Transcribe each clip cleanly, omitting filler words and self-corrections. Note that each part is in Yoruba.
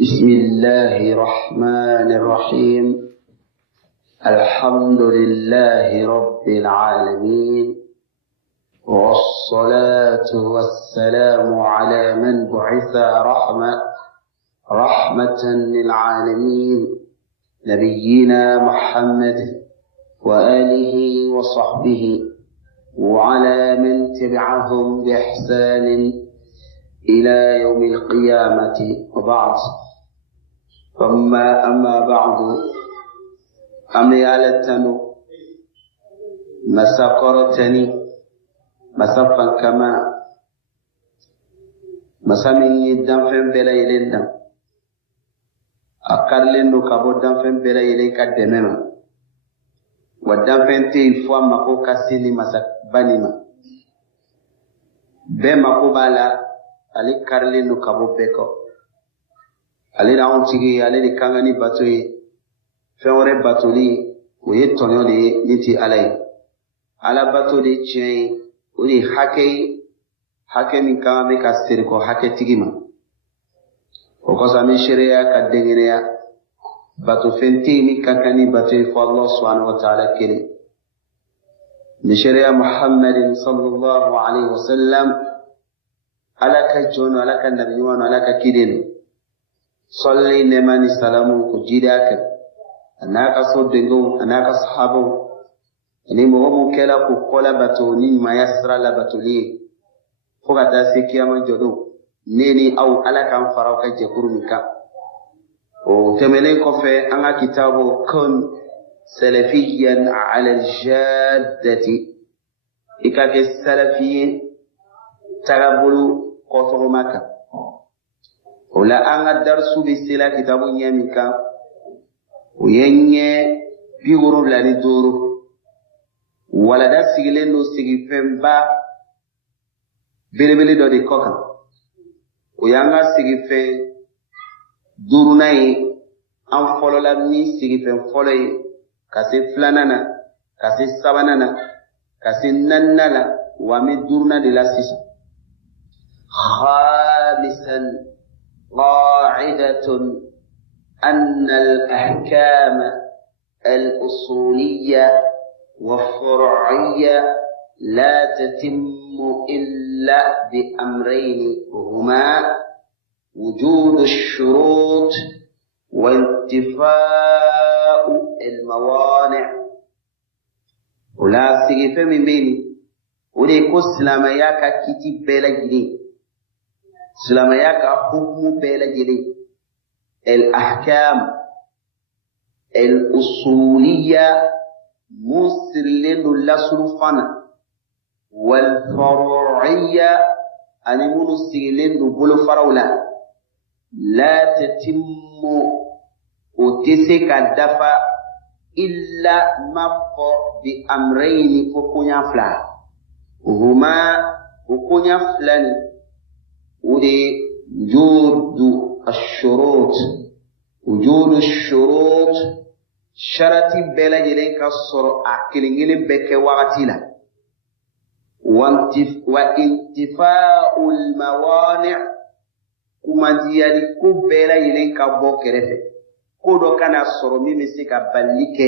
بسم الله الرحمن الرحيم. الحمد لله رب العالمين، والصلاة والسلام على من بعث رحمة للعالمين، نبينا محمد وآله وصحبه وعلى من تبعهم بإحسان إلى يوم القيامة، وبعد. أما بعد، أميالتنا مساقرتني مسافا كما مسامي دنفن بلا إلين أكارلين نكابو دنفن بلا إلين كدمما ودنفن تيفوا مكو كسيني مساك بانيما بمكو بالا ali karle no kabo beko ali na on tigi ali ni kangani batoi fewre batoli o ye tonyo de niti alai ala batoli chei uri hake min kama me ka sirko hake tigima o ko sami sharia ka dengireya batu fenti ni kankani batoi fo Allah subhanahu wa ta'ala kire ni sharia Muhammadin sallallahu alaihi wasallam alaka jono alaka nabiyuano alaka kideno salli nemani salamu kujidaka anaka sodengo anaka sahabo ni mo kela ku kola batoni mayasra la batoli foga tasiki ama jodo neni au alaka farao ka jekurumika o temele ko fe anga kitabo kun salafiyan ala aljaddati ikake salafiyin tagabulu kotogo maka ola anga darsu bisila kitabu nyamika uyenye biwuru lani duru wala da sigile no sigi femba belebele do de koka uyanga sigi fe duru nai an folo la ni sigi fe folo yi kasi flanana kasi sabanana kasi nannala wa mi durna de la sisi. خامسا قاعدة أن الأحكام الأصولية والفرعية لا تتم إلا بأمرين، هما وجود الشروط وانتفاء الموانع. ولا سيف من بيني وليكو سلامياك كتب بلا جديد سلامياك حكم بلا جديد الأحكام الأصولية مسرلين لسلفنا والفرعية أنمون سرلين بلفرولا لا تتم وتسك الدفع إلا مفو بأمرين فكونيا فلا هما فكونيا فلان ودي وجود الشروط شرطي بلا يلين كسر أكلين بك وقتلا وانتفاء الموانع كما ديالي كبلا يلين كبو كرفه كودو كان سرمي مسيكا باليك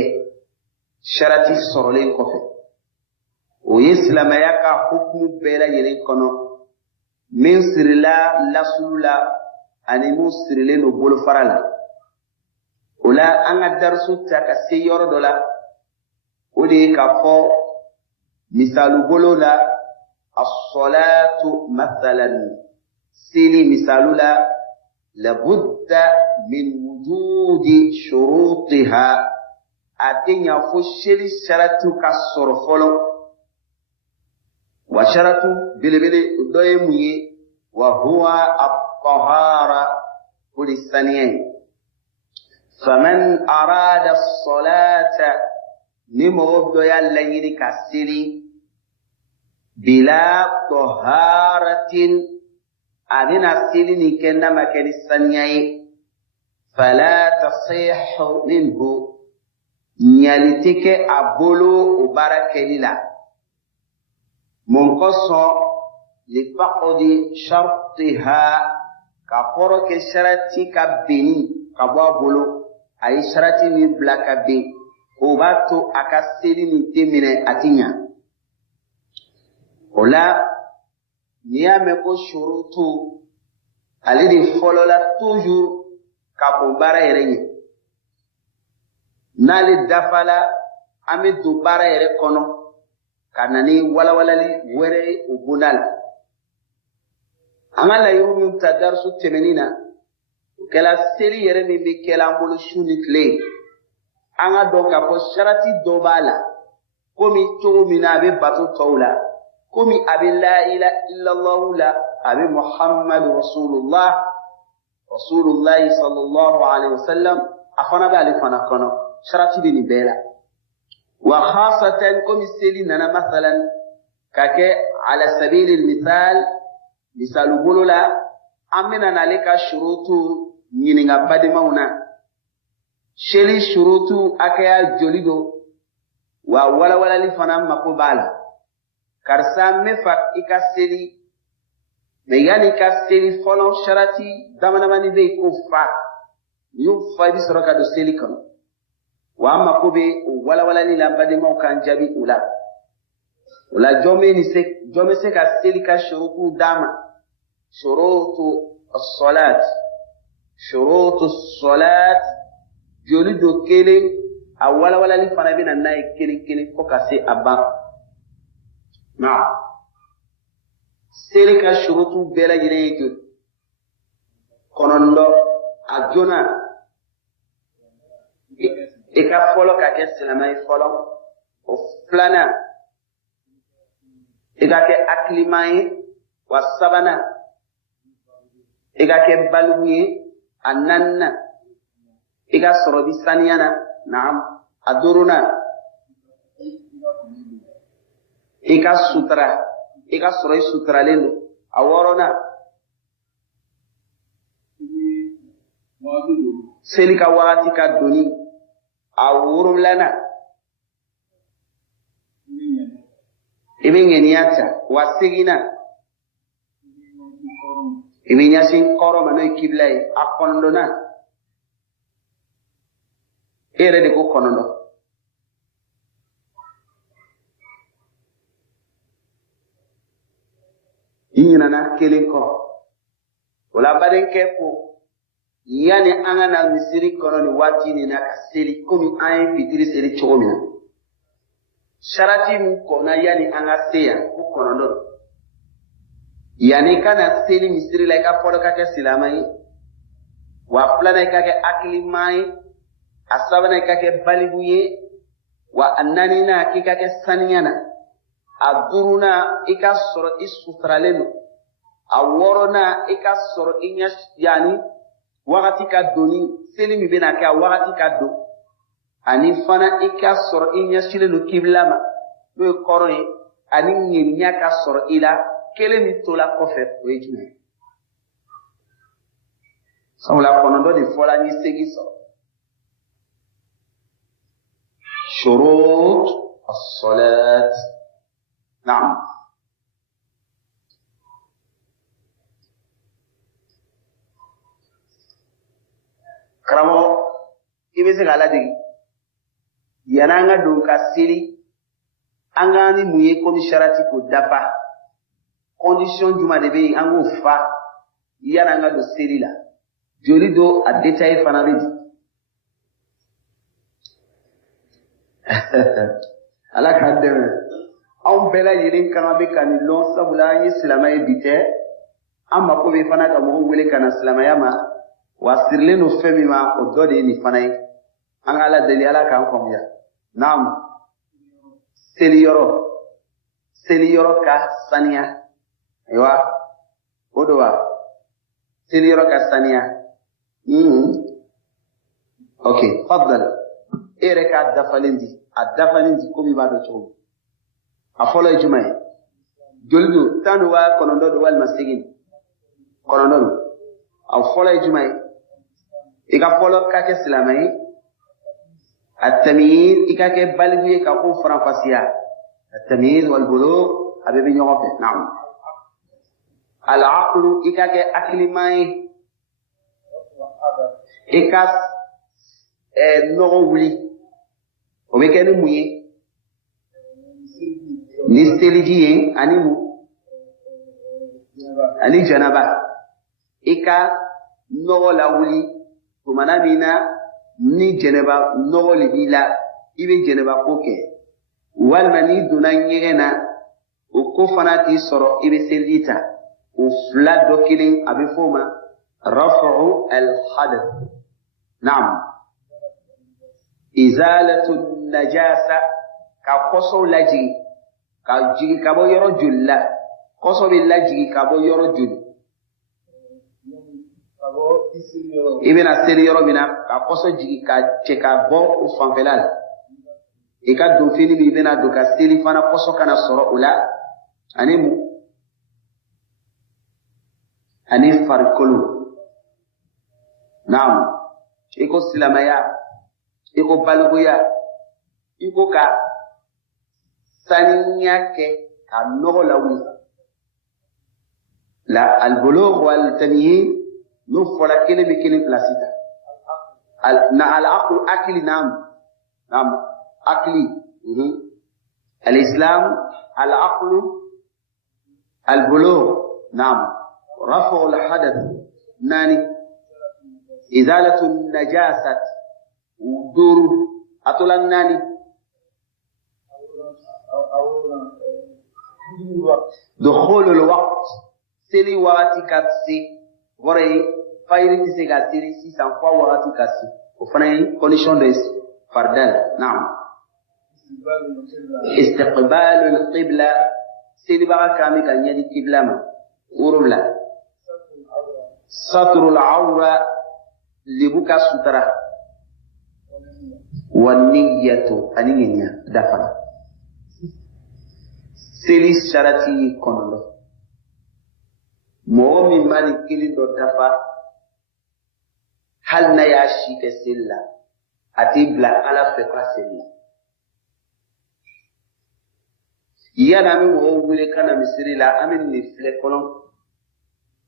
شرطي سرلين كفه ويسلم يكا حكم بلا يلين كنو من سرلا لسولا أني من سرلين وبول فرلا ولا أنا درسو تاكا سيور دولا ودي كفو مثال بولولا الصلاة مثلا سيلي مثالولا لابد من وجود شروطها أتين يفشل شرطك الصرفولو وشرط بلبل دويمي وهو الطهارة وللثانيين. فمن أراد الصلاة نمرد يلين كسري بلا طهارة أدنا سيري كنا مكان الثانيين فلا تصيح منه نيالتك أبولو وبارك لله منقص لفقد شرطها ka kɔrɔ kɛ sharati ka beni ka bɔ a bolo a ye sharati min bila ka ben o b'a to a ka seli nin tɛ minɛ a ti ɲa o la n'i y'a mɛn ko shurutu ale de fɔlɔ la toujours ka ko baara yɛrɛ ɲɛ n'ale dafala an bɛ don baara yɛrɛ kɔnɔ ka na ni walawalali wɛrɛ ye o bonda la an ka layiru min ta darisu tɛmɛnin na o kɛla seli yɛrɛ min bɛ kɛla an bolo su ni tile an ka dɔn k'a fɔ sarati dɔ b'a la komi cogo min na a bɛ bato tɔw la komi a bɛ la ilaha illallahu la a bɛ muhammadu rasulullah sallallahu alaihi wasallam a fana bɛ ale fana kɔnɔ sarati bɛ nin bɛɛ la wa khasatan komi seli nana masalan ka kɛ ala sabilil misal misalu bolo la an bɛna n'ale ka shurutu ɲininka badenmaw na seli shurutu hakɛya joli don wa walawalali fana mako b'a la karisa n bɛ fɛ i ka seli mɛ yanni i ka seli fɔlɔ sarati damadamani bɛ yen k'o fa n'i y'o fa i bɛ sɔrɔ ka don seli kɔnɔ wa an mako bɛ o walawalali la badenmaw kan jaabi o la o la jɔn bɛ se ka seli ka shurutu d'a ma shurutu as-salat joli do kelen a walawalali fana bɛ na n'a ye kelen kelen fo ka se a ban na seli ka shurutu bɛɛ lajɛlen ye joli kɔnɔntɔn a joona i ka fɔlɔ ka kɛ silamɛ ye fɔlɔ o filanan i ka kɛ hakilima ye wa sabanan i ka kɛ baligu ye a naaninan i ka sɔrɔ di saniya na naam a duurunan i ka sutura i ka sɔrɔ i suturalen don a wɔɔrɔnan seli ka wagati ka doni a wolonwulanan i bɛ ŋaniya ta wa seginnan i bɛ ɲɛsin kɔrɔ ma n'o ye kibila ye a kɔnɔntɔnnan e yɛrɛ de ko kɔnɔntɔn i ɲinana kelen kɔ o la badenkɛ ko yanni an ka na misiri kɔnɔ nin waati nin na ka seli komi an ye fitiri seli cogo min na sarati min kɔnna yanni an ka se yan ko kɔnɔntɔn yanni ka na seli misiri la i ka fɔlɔ ka kɛ silamɛ ye wa filanan i ka kɛ hakilima ye a sabanan i ka kɛ baligu ye wa a naaninan k'i ka kɛ saniya na a duurunan i ka sɔrɔ i suturalen don a wɔɔrɔnan i ka sɔrɔ i ɲɛ yanni wagati ka doni seli min bɛna kɛ a wagati ka don ani fana i ka sɔrɔ i ɲɛsilen don kibila ma n'o ye kɔrɔ ye ani ŋaniya ka sɔrɔ i la kelen min tola kɔfɛ o ye jumɛn ye sabula kɔnɔntɔn de fɔla n ye segi sɔrɔ shurut as-salat naam karamɔgɔ i bɛ se k'a ladege yanni an ka don ka seli an ka ni mun ye komi sarati k'o dafa condition juma de bɛ yen an k'o fa yanni an ka don seli la joli do a détail fana bɛ di ala k'an dɛmɛ anw bɛɛ lajɛlen kan bɛ ka nin lɔn sabula an ye silamɛ ye bi tɛ an mako bɛ fana ka mɔgɔw wele ka na silamɛya ma wa sirilen don fɛn min ma o dɔ de ye nin fana ye an ka ala deli ala k'an faamuya naam seliyɔrɔ ka saniya ayiwa o do wa seliyɔrɔ ka saniya ok fadal e yɛrɛ k'a dafalen di komi i b'a dɔn cogo min a fɔlɔ ye jumɛn ye joli don 10 don wa 9 don walima 8 kɔnɔntɔn don a fɔlɔ ye jumɛn ye i ka fɔlɔ ka kɛ silamɛ ye a tamyiz i ka kɛ baligu ye ka ko faranfasiya a tamyiz wal bulugh a bɛɛ bɛ ɲɔgɔn fɛ naam al aqlu i ka kɛ hakilima ye i ka nɔgɔ wuli o bɛ kɛ ni mun ye ni seliji ye ani mun ani janaba i ka nɔgɔ lawuli tumana min na ni jɛnɛba nɔgɔ le b'i la i bɛ jɛnɛba ko kɛ walima n'i donna ɲɛgɛn na o ko fana t'i sɔrɔ i bɛ seliji ta o fila dɔ kelen a bɛ fɔ o ma raf'u al-hadath naam izalatu najasa ka kɔsɔw lajigi ka jigi ka bɔ yɔrɔ joli la kɔsɔ bɛ lajigi ka bɔ yɔrɔ joli i bɛna seli yɔrɔ min na ka kɔsɔ jigi ka cɛ ka bɔ o fanfɛla la i ka don fini min i bɛna don ka seli fana kɔsɔ kana sɔrɔ o la ani mun ani farikolo naam i ko silamɛya i ko balikuya i ko ka saniya kɛ ka nɔgɔ lawuli la albulugh wal tamyiz n'o fɔra kelen bɛ kelen pilasi ta al-aql akili naam akili al-islam al-aql al-bulugh naam raf'u al-hadath nani izalatu najasat duru atulan nani dukhul al-waqt seli waqti kasi wore fayri ti se ga seli 600 fois waqti kasi o fana condition de fardal naam istiqbal al-qibla seli baga kami kan yadi qibla ma urula satru al-awra libuka sutra wa niyyatu aninya dafa seli sharati kono mɔgɔ min b'a ni kelen dɔ dafa hali n'a y'a si kɛ seli la a t'i bila ala fɛ ka seli la yanni an bɛ mɔgɔw wele ka na misiri la an bɛ nin filɛ kɔnɔ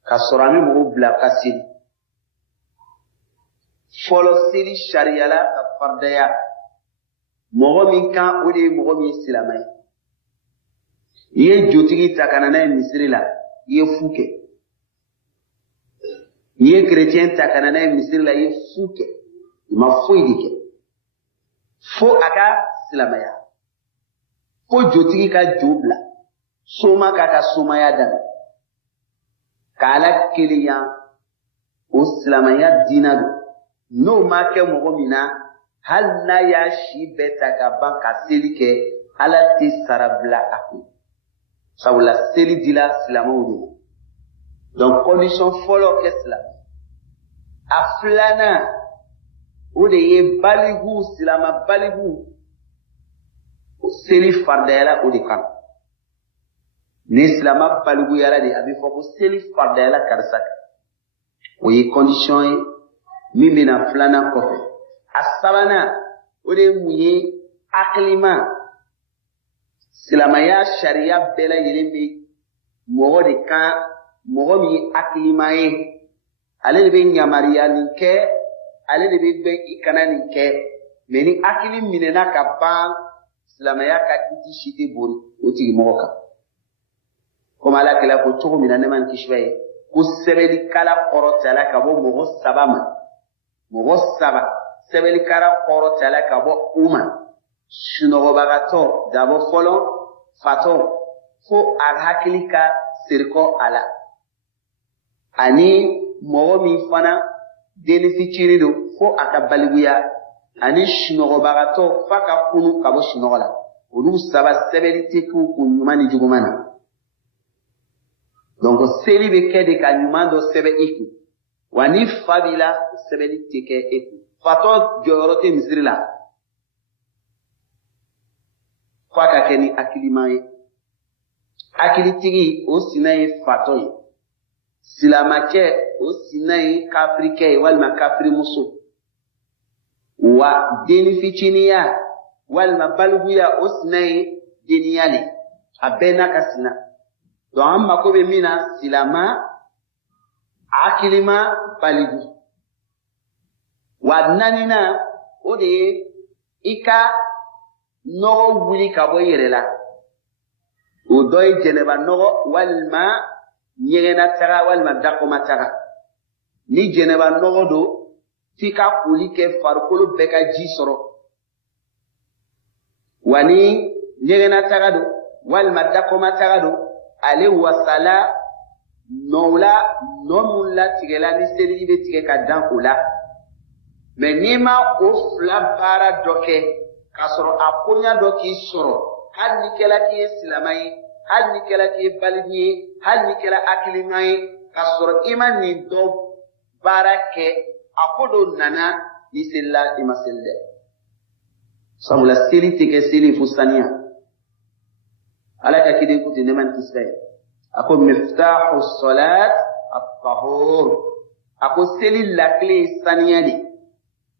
ka sɔrɔ an bɛ mɔgɔw bila ka seli fɔlɔ seli sariya la ka faridaya mɔgɔ min kan o de ye mɔgɔ min ye silamɛ ye i ye jotigi ta ka na n'a ye misiri la i ye fu kɛ i ye chrétien ta ka na n'a ye misiri la i ye fu kɛ i ma foyi de kɛ fo a ka silamɛya fo jotigi ka jo bila soma k'a ka somaya daminɛ k'a la kelenya o silamɛya diina don n'o ma kɛ mɔgɔ min na hali n'a y'a si bɛɛ ta ka ban ka seli kɛ ala tɛ sara bila a kun sabula seli dila silamɛw de ma donc condition fɔlɔ kɛ silamɛ a filanan o de ye baligu silama baligu seli faridayala o de kan ni silama baliguyala de a bɛ fɔ ko seli faridayala karisa kan o ye condition ye min bɛna filanan kɔfɛ a sabanan o de ye mun ye hakilima silamɛya sariya bɛɛ lajɛlen bɛ mɔgɔ de kan mɔgɔ min ye hakilima ye ale de bɛ yamaruya nin kɛ ale de bɛ bɛn i kana nin kɛ mɛ ni hakili minɛna ka ban silamɛya ka kiti si tɛ bori o tigilamɔgɔ kan komi ala kɛla ko cogo min na ne ma nin kisiba ye ko sɛbɛnnikala kɔrɔtala ka bɔ mɔgɔ saba ma mɔgɔ saba sɛbɛnnikala kɔrɔtala ka bɔ u ma sunɔgɔbagatɔ dabɔ fɔlɔ fatɔ fo a hakili ka sirikɔ a la ani mɔgɔ min fana denni fitinin don fo a ka baliguya ani sunɔgɔbagatɔ f'a ka kunu ka bɔ sunɔgɔ la olu saba sɛbɛnni tɛ k'u kun ɲuman ni juguman na donc seli bɛ kɛ de ka ɲuman dɔ sɛbɛn i kun wa ni fa b'i la sɛbɛnni tɛ kɛ e kun fatɔ jɔyɔrɔ tɛ misiri la f'a ka kɛ ni hakilima ye hakilitigi o sina ye fatɔ ye silamɛcɛ o sina ye kafirikɛ ye walima kafirimuso wa denni fitiniya walima baliguya o sina ye denniya le a bɛɛ n'a ka sina donc an mako bɛ min na silama hakilima baligu wa nanina o de ye i ka nɔgɔ wuli ka bɔ i yɛrɛ la o dɔ ye jɛnɛba nɔgɔ walima ɲɛgɛnna taga walima dakɔma taga ni jɛnɛba nɔgɔ don f'i ka koli kɛ farikolo bɛɛ ka ji sɔrɔ wa ni ɲɛgɛnna taga don walima dakɔma taga don ale wasala nɔw la nɔ min latigɛla ni seliji bɛ tigɛ ka dan o la mɛ n'i ma o fila baara dɔ kɛ k'a sɔrɔ a koɲa dɔ k'i sɔrɔ hali ni kɛla k'i ye silama ye hali ni kɛla k'i ye balidi ye hali ni kɛla hakilima ye k'a sɔrɔ i ma nin dɔ baara kɛ a ko dɔ nana ni selila i ma seli dɛ sabula seli tɛ kɛ seli fo saniya ala ka kiden kuti ne man kisɛ ye a ko miftahu salat at-tahur a ko seli lakile ye saniya de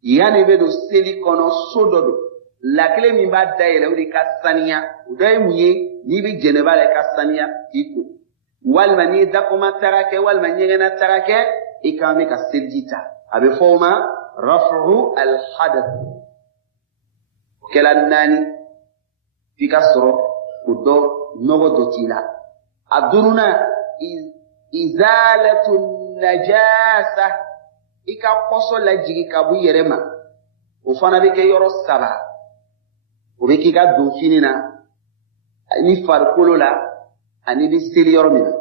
yanni bɛ don seli kɔnɔ so dɔ don lakile min b'a dayɛlɛ o de ka saniya o dɔ ye mun ye n'i bɛ jɛnɛba la i ka saniya k'i ko walima n'i ye dakɔma taga kɛ walima ɲɛgɛnna taga kɛ i kan bɛ ka seliji ta a bɛ fɔ o ma rafuhu al-hadath o kɛla 4 f'i ka sɔrɔ o dɔ nɔgɔ dɔ t'i la a 5nan izalatu najasa i ka kɔsɔ lajigi ka bɔ i yɛrɛ ma o fana bɛ kɛ yɔrɔ 3 o bɛ k'i ka don fini na ni farikolo la ani bɛ seli yɔrɔ min na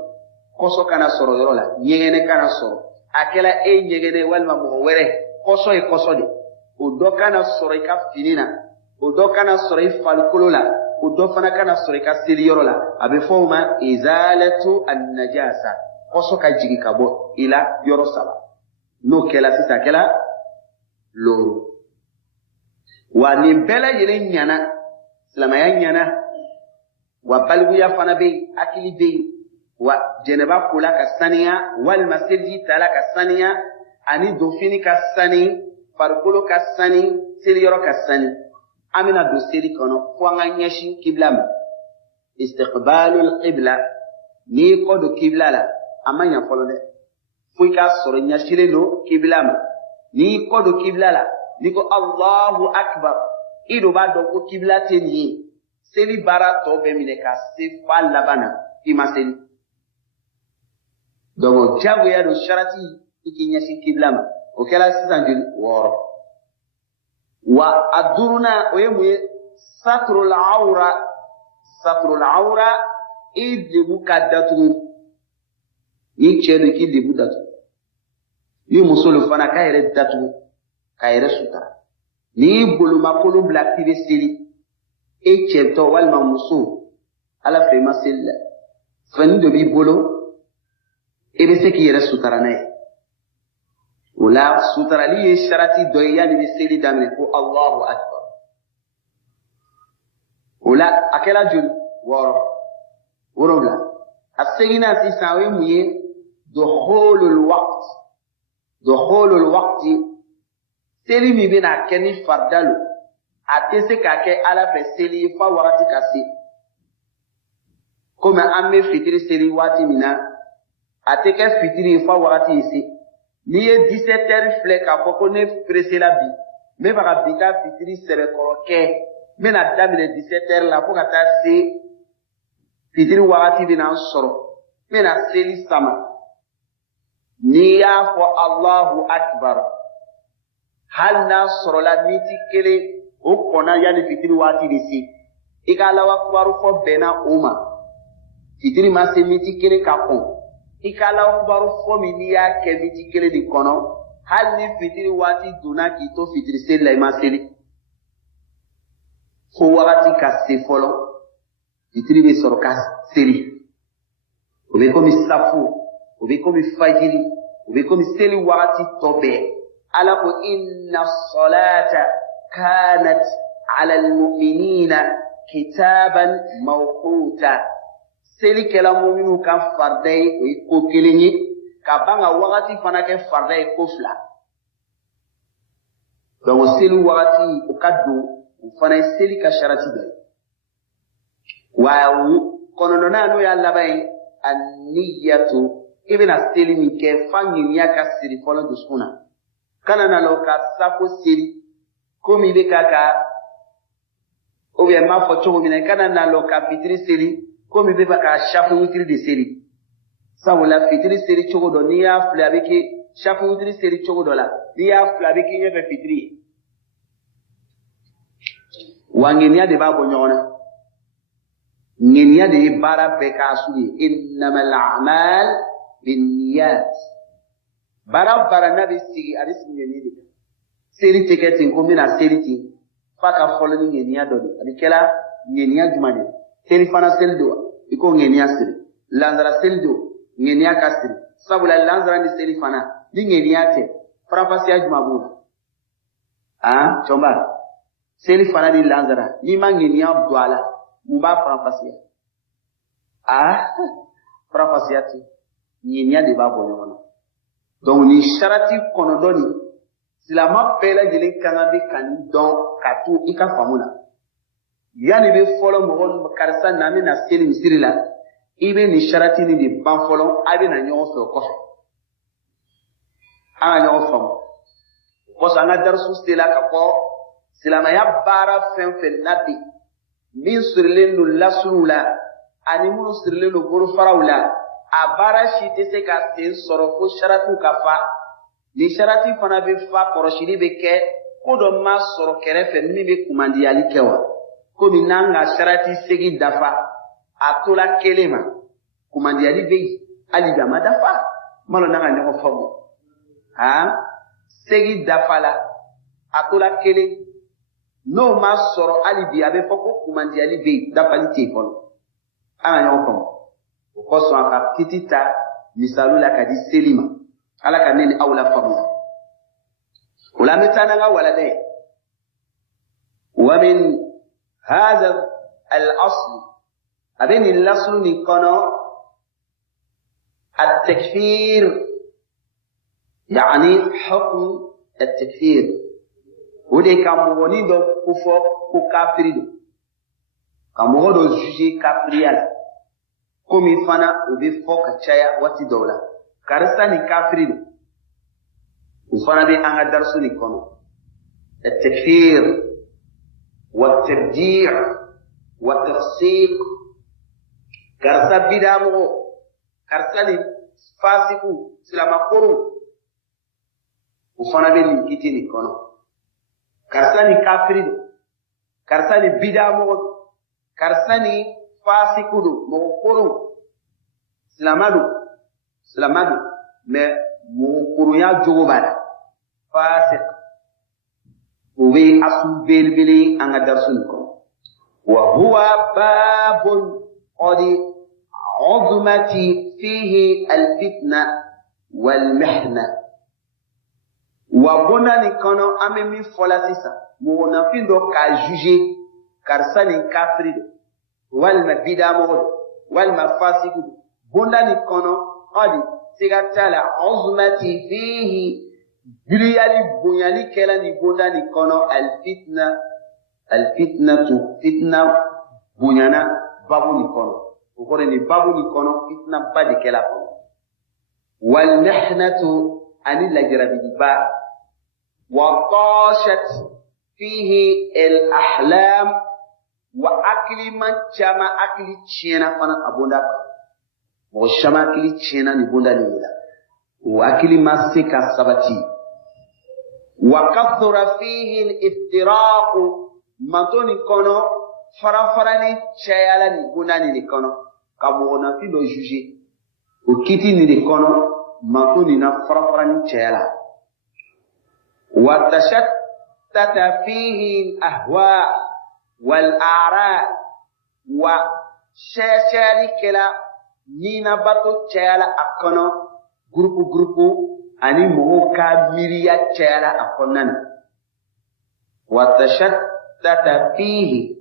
kɔsɔ kana sɔrɔ yɔrɔ la ɲɛgɛnɛ kana sɔrɔ a kɛla e ɲɛgɛnɛ walima mɔgɔ wɛrɛ kɔsɔ ye kɔsɔ de o dɔ kana sɔrɔ i ka fini na o dɔ kana sɔrɔ i farikolo la o dɔ fana kana sɔrɔ i ka seli yɔrɔ la a bɛ fɔ o ma izalatu an-najasa kɔsɔ ka jigin ka bɔ i la yɔrɔ 3 n'o kɛla sisan a kɛla loro wa nin bɛɛ lajɛlen ɲana silamɛya ɲana wa baliguya fana bɛ yen hakili bɛ yen wa jɛnɛba kola ka saniya walima seliji tala ka saniya ani don fini ka sani farikolo ka sani seliyɔrɔ ka sani an bɛna don seli kɔnɔ fo an ka ɲɛsin kibla ma istiqbalul qibla n'i ye kɔ don kibla la a ma ɲɛ fɔlɔ dɛ fo i k'a sɔrɔ ɲɛsilen don kibla ma n'i y'i kɔ don kibla la n'i ko Allahu akbar i dun b'a dɔn ko kibla tɛ nin ye seli baara tɔ bɛ minɛ ka se fa laban na i ma seli donc jagoya don sharati i k'i ɲɛsin kibla ma o kɛra sisan joli 6 wa a 5nan o ye mun ye satrul awra i debu ka datugu ni cɛ don k'i debu datugu ni muso don fana k'a yɛrɛ datugu k'a yɛrɛ sutura n'i bolomakolon bila k'i bɛ seli e cɛtɔ walima muso ala fɛ i ma seli la fɛn dɔ b'i bolo e bɛ se k'i yɛrɛ sutura n'a ye o la suturali ye sarati dɔ ye yanni i bɛ seli daminɛ ko Allahu akbar o la a kɛra joli 6 7 a seginna sisan o ye mun ye dukhulul waqti seli min bɛna kɛ ni farida a tɛ se k'a kɛ ala fɛ seli ye fa wagati ka se komi an bɛ fitiri seli waati min na a tɛ kɛ fitiri ye fa wagati ye se n'i ye 17 heures filɛ k'a fɔ ko ne peresela bi n bɛ fɛ ka bi ka fitiri sɛbɛkɔrɔ kɛ n bɛna daminɛ 17 heures la fo ka taa se fitiri wagati bɛ na n sɔrɔ n bɛna seli sama n'i y'a fɔ Allahu akbar hali n'a sɔrɔla miniti 1 o kɔnna yanni fitiri waati bɛ se i ka Allahu akbar fɔ bɛnna o ma fitiri ma se miniti 1 ka kɔn i ka Allahu akbar fɔ min n'i y'a kɛ miniti 1 de kɔnɔ hali ni fitiri waati donna k'i to fitiri seli la i ma seli fo wagati ka se fɔlɔ fitiri bɛ sɔrɔ ka seli o bɛ komi safu o bɛ komi fajiri o bɛ komi seli wagati tɔ bɛɛ ala ko inna salata kanat ala almu'minina kitaban mawquta seli kɛla mu'minu kan farida ye o ye ko kelen ye ka ban ka wagati fana kɛ farida ye ko 2 donc seli wagati o ka don o fana ye seli ka sharati dɔ ye wa kɔnɔnɔna n'o y'a laban ye an-niyatu i bɛna seli min kɛ fa ŋiniya ka siri fɔlɔ dusukun na kana na lo ka safo seri komi be kaka o bien ma fo chogo mina kana na lo ka fitri seri komi be ka shafu witri de seri sabula fitri seri chogo do ni ya fle abeki shafu witri seri chogo do la ni ya fle abeki nye be fitri wangenia de babo nyona ngenia de bara be ka suli innamal a'mal binniyat bara nabi sigi hadis ngeni seri tiketin ko mina seri ti faka folo ni ngenia do ani kala ngenia jumani seri fana seldo iko ngenia seri lanzara seldo ngenia kasiri sabula lanzara ni seri fana ni ngenia te frapasia jumabu chomba seri fana ni lanzara ni mangenia dwala mba frapasia frapasia ti ngenia de babo nyona donc ni sharati kono doni silama pela jeli kanga be kan don katu ika famuna yani be folo mo karsa na me na seli misiri la ibe ni sharati ni de ban folo abi na nyon so ko nyon fam ko sanga darsu stela ka ko silama ya bara fen nabi min surlen no lasulula ani mun surlen no goro farawla abara shi te se ka sen soro ko sharatu ka fa ni sharati fana be fa koroshiri be ke ko do ma soro kerefe mi be kumandi ali kewa ko minanga sharati segi dafa atola kelema kumandi ali be ali da madafa malo nanga nyoko fogo segi dafa la atola kele no ma soro ali bi abe foko kumandi ali be dafa li te kono anga nyoko fogo ko so aka kitita misalula kadi selima ala kaneni awla famu wala mitana nga wala de wa min hadha al-asl abin al-asl ni kono التكفير يعني حكم التكفير ودي كاموني دو كفو كافريدو كامونو دو جوجي كافريال كومي فانا وبي فوق تشايا واتي دولا كارساني كافريدو وفانا دي أنا درسوني كونو التكفير والتبديع والتفسيق كارسا بدامو كارساني فاسقو سلاما كورو وفانا دي نكتيني كونو كارساني كافريدو كارساني بدامو كارساني فاسقو مو كورو سلامادو mais mon ya jogo bala fasik ubi asu belbeli anga darsun ko wa huwa babun qadi uzmati fihi alfitna wal mihna wa bona ni kono amemi fola sisa mo na findo ka juger karsani kafri wal mabida mo wal mafasik bona ni kono qadi sigatala uzmati fihi biliyali bunyali kela ni bonda ni kono alfitnatu fitna bunyana babu ni kono ukore ni babu ni kono fitna badi kela kono wal mihnatu ani lajrabi ba wa tashat fihi al ahlam wa akli man chama akli chena fana abonda mo shama akili chena ni bonda ni la wa akili masika sabati wa kathura fihi al-iftiraq matoni kono farafara ni chayala ni bonda ni kono kabo na fi do juger o kiti ni kono matoni na farafara ni chayala wa tashattata fihi al-ahwa wal a'ra wa shashali kala nina bato chayala akono grupu ani moka miriya chayala akonan watashattata fihi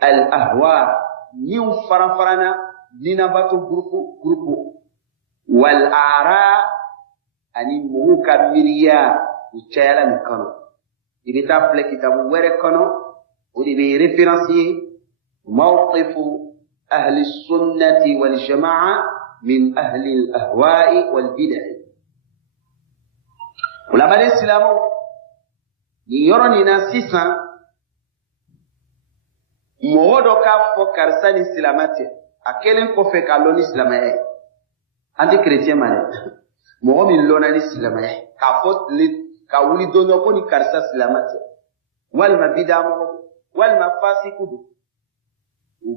al ahwa niu farafarana nina bato grupu wal ara ani moka miriya chayala nikono ibita fle kitabu were kono udi be référencier mawqifu أهل السنة والجماعة من أهل الأهواء والبدع la bale silamo ni yoro ni na sisan modo ka fo karsa ni silamate akelen ko fe ka loni silamaye andi chrétien mane mo mi lona ni silamaye ka fo ka wuli dono ko ni karsa silamate wal ma bidamo wal ma fasiku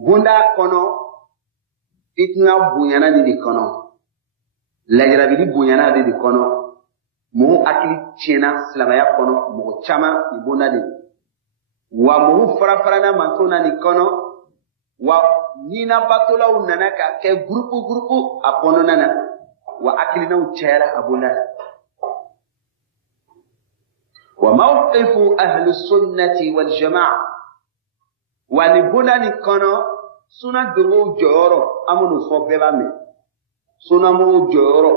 bunda kono itna bunyana ni kono la jarabidi bunyana ni kono mo akili chena silamaya kono mo chama ni bunda ni wa mo fara na mantona ni kono wa nina batola unana ka ke grupu apono nana wa akili na uchera abunda wa mawqifu ahli sunnati wal jamaa wa ni bunda ni kono suna dogo joro amunu fo beba me suna mo joro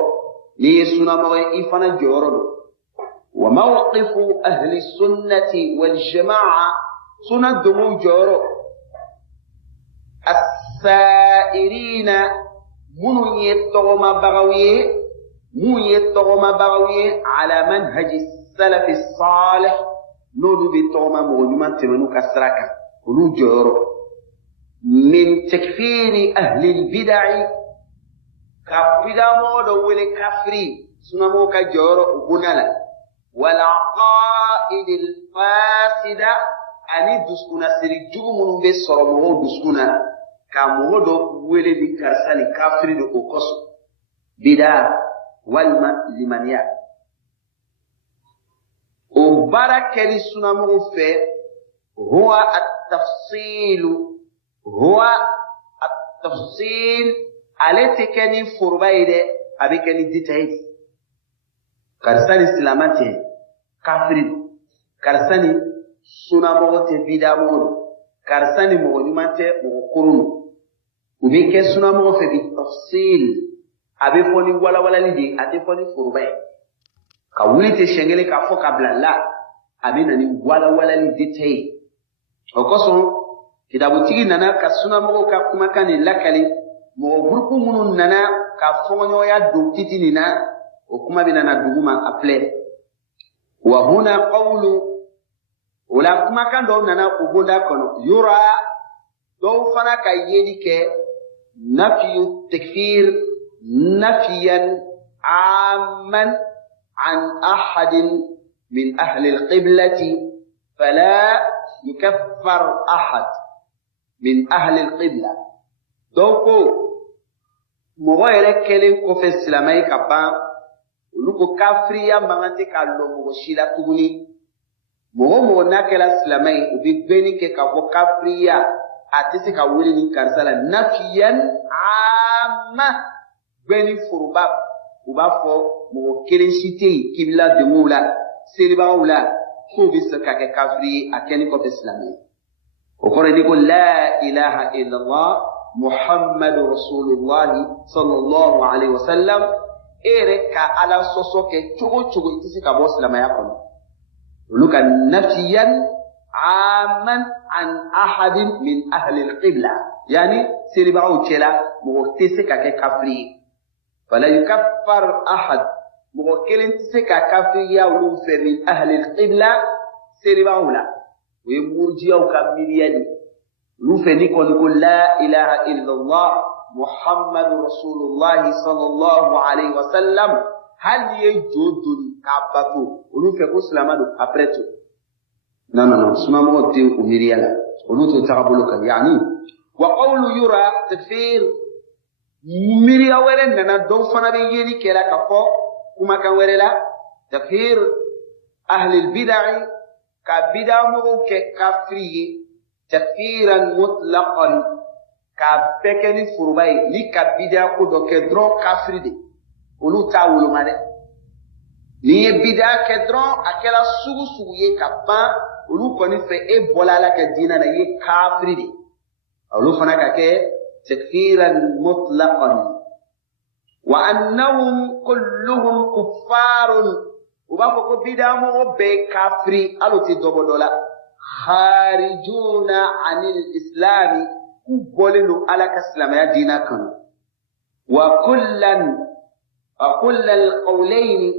ni suna mo ifana joro do wa mawqifu ahli sunnati wal jamaa suna dogo joro as-sa'irina munu yetogoma bagawiye ala manhaji salaf as-salih nodu bi togoma mo nyuma temenu kasraka ulu joro من تكفير أهل البدع كبدا مودو ولي كفري سنمو كجورو بنالا والعقائد الفاسدة أني دسكونا سريجو منو بسرمو دسكونا كمودو ولي بكرسالي كفري دو كوكسو بدا والما لمنيا وبارك لي سنمو في هو التفصيل التي كان فربايده ابي كان ديتايل كرساني سلامته كافرين كرساني سناموته بيدامون كرساني مغنيمته مغكرون وبيك سنامو في بالتفصيل ابي فوني ولا لدي اتي فوني فرباي كوليته شنگلي كافو قبل لا ابي ناني ولا لدي تاي okoso kidabutigi nana ka sunamogo ka kumakani lakali mo grupu munu nana ka fonyo ya doktiti nina o kuma binana duguma aple wa huna qawlu wala kumakan do nana ubunda kono yura do fana ka yedike nafiyu takfir nafiyan amman an ahadin min ahli alqiblati fala yukaffar ahad من أهل القبلة دوكو مغير كلين كوفي سلامي كبان ولوكو كافريا مغانتي كالو مغشيلا تغني مغو ناكلا سلامي وبيبيني كاكو كافريا أتسي كاولي كارسالا نفيا عاما بيني فرباب وبافو مغو كلين شيتي كبلا دمولا سيرباولا كوفي سكاكي كافري أكيني كوفي سلامي وقال يقول لا إله إلا الله محمد رسول الله صلى الله عليه وسلم إيرك على صوصك تشوغو يتسيك أبو سلام يقول ولك نفيا عاما عن أحد من أهل القبلة يعني سيربعو تشلا مغتسك ككفري فلا يكفر أحد مغكل تسك كفري يولو من أهل القبلة سيربعو لا ويمرجيا وكاملياني لوفني كون لا اله الا الله محمد رسول الله صلى الله عليه وسلم هل يجودن كاباتو ولوفكو سلامادو ابريتو non سنامو تي اميريالا ولوتو تابولوك يعني وقول يرى تفسير ميريا ورن نانا دو فنا بيني كلا كفو كما كان ورلا تفسير اهل البدع كبدا مغوك كافري تكفيرا مطلقا كبكني فرباي لي كبدا كودو كدرو كافري دي ولو تاولو ماده لي بدا كدرو اكلا سوغو يكبا ولو كوني في اي بولالا كدينا ني كافري دي ولو فنا كاكي تكفيرا مطلقا وانهم كلهم كفار وباكو بيدامو بكافري الوتي دوبودولا خارجون عن الاسلام كبولنو على كسلام يا دينا كانوا وكل القولين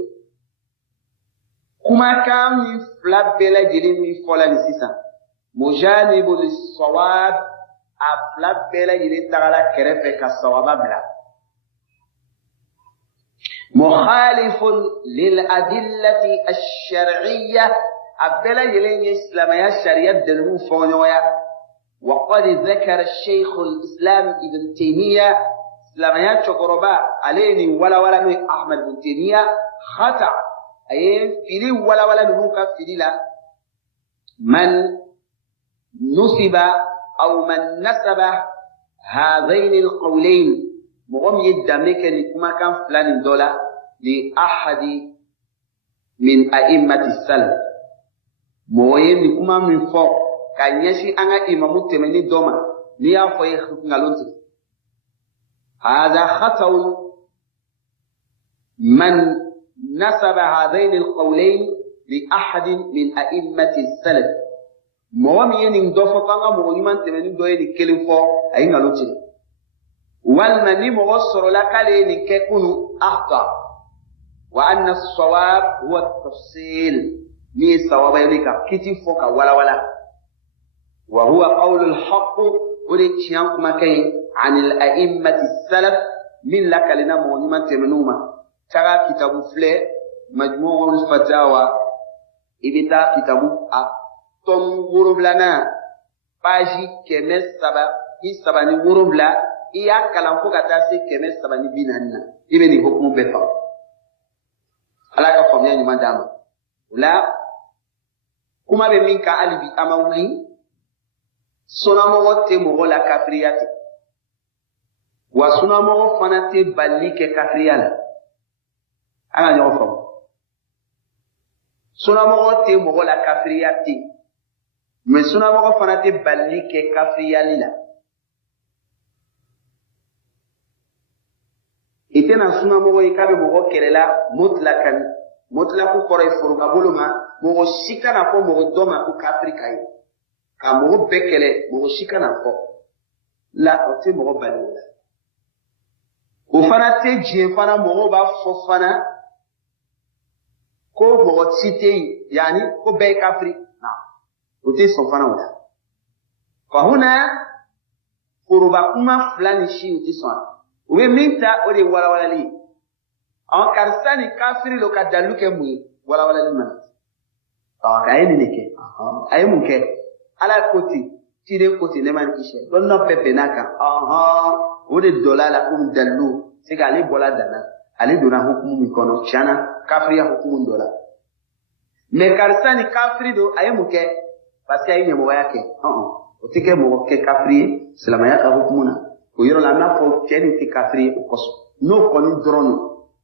kuma kan min fila bɛɛ lajɛlen min fɔla ni sisan mujanibu lis-sawab a fila bɛɛ lajɛlen tagala kɛrɛfɛ ka sawaba bila mukhalifun lil adillati ash-shar'iyya a bɛɛ lajɛlen ye silamɛya sariya dalilu fɔ ɲɔgɔnya وقد ذكر الشيخ الإسلام ابن تيمية silamɛya cɛkɔrɔba ale ni walawala n'o ye Ahmad ibn Taymiya khata a ye fili walawala ninnu ka fili la man nusiba aw man nasaba hadaini alqawlain mɔgɔ min ye danbe kɛ ni kumakan fila nin dɔ la li ahadi min a'immati salaf mɔgɔ ye ni kuma min fɔ ka ɲɛsin an ka imamu tɛmɛni dɔ ma n'i y'a fɔ ye nkalon tigɛ هذا خطأ من نسب هذين القولين لأحد من أئمة السلف موامي يندوفو كانغا موغيمان تمني دوي دي كلفو أي نالوتي والمني مغصر لك لنككونو أخطأ وأن الصواب هو التفصيل مي الصواب يليك كتي فوق ولا وهو قول الحق ولي تشيانكم مكين عن الأئمة السلف من لك لنا مغنما تمنوما ترى كتاب فلي مجموع الفتاوى إبتا كتاب أتم وربلنا باجي كمس سبا إسباني وربلا إيا كلام فوقتاسي كمس سباني بيننا إبني حكم بفا على كفهم يعني ما دام ولا كما بمنك ألبي أمامي sonamɔgɔ tɛ mɔgɔ la kafiriya tɛ wa sunamɔgɔ fana tɛ bali kɛ kafiriya la an ka ɲɔgɔn faamu sunamɔgɔ tɛ mɔgɔ la kafiriya tɛ mɛ sunamɔgɔ fana tɛ bali kɛ kafiriyali la i tɛna sunamɔgɔ ye k'a bɛ mɔgɔ kɛlɛla mutlaku kɔrɔ ye foroba bolo ma mɔgɔ si kana fɔ mɔgɔ dɔ ma ko kafiri ka ye ka mɔgɔ bɛɛ kɛlɛ mɔgɔ si kana fɔ la o tɛ mɔgɔ bali o la o fana tɛ diɲɛ fana mɔgɔw b'a fɔ fana ko mɔgɔ si tɛ yen yanni ko bɛɛ ye kafiri na o tɛ sɔn fana o la fahuna foroba kuma fila ni si o tɛ sɔn a o bɛ min ta o de ye walawalali ye karisa ni kafiri lo ka dalu kɛ mun ye walawalali mana a ye nin de kɛ a ye mun kɛ ala ko ten ciden ko ten ne ma ni kisi dɔn nɔ bɛɛ bɛnna kan o de dɔla la komi dalilu se ka ale bɔla dana ale donna hukumu min kɔnɔ tiɲɛna kafiriya hukumu dɔ la mɛ karisa ni kafiri don a ye mun kɛ parce que a ye ɲɛmɔgɔya kɛ o tɛ kɛ mɔgɔ kɛ kafiri ye silamɛya ka hukumu na o yɔrɔ la an b'a fɔ cɛ nin tɛ kafiri ye o kosɔn n'o kɔni dɔrɔn don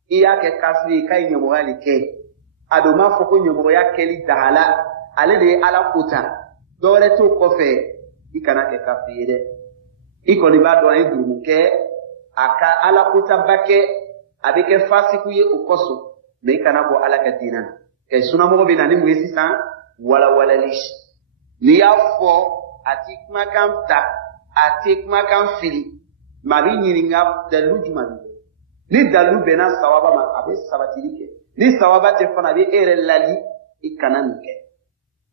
i y'a kɛ kafiri ye k'a ye ɲɛmɔgɔya de kɛ a don m'a fɔ ko ɲɛmɔgɔya kɛli dahala ale de ye ala ko ta dɔwɛrɛ t'o kɔfɛ i kana kɛ kafiri ye dɛ i kɔni b'a dɔn a ye jurumu kɛ a ka ala kotaba kɛ a bɛ kɛ fasiku ye o kosɔn mɛ i kana bɔ ala ka diinɛ na sunamɔgɔ bɛ na ni mun ye sisan walawalali n'i y'a fɔ a ti kumakan ta a ti kumakan fili mɛ a bɛ ɲininka dalilu jumɛn bɛ ni dalilu bɛnna sawaba ma a bɛ sabatili kɛ ni sawaba tɛ fana a bɛ e yɛrɛ lali i kana nin kɛ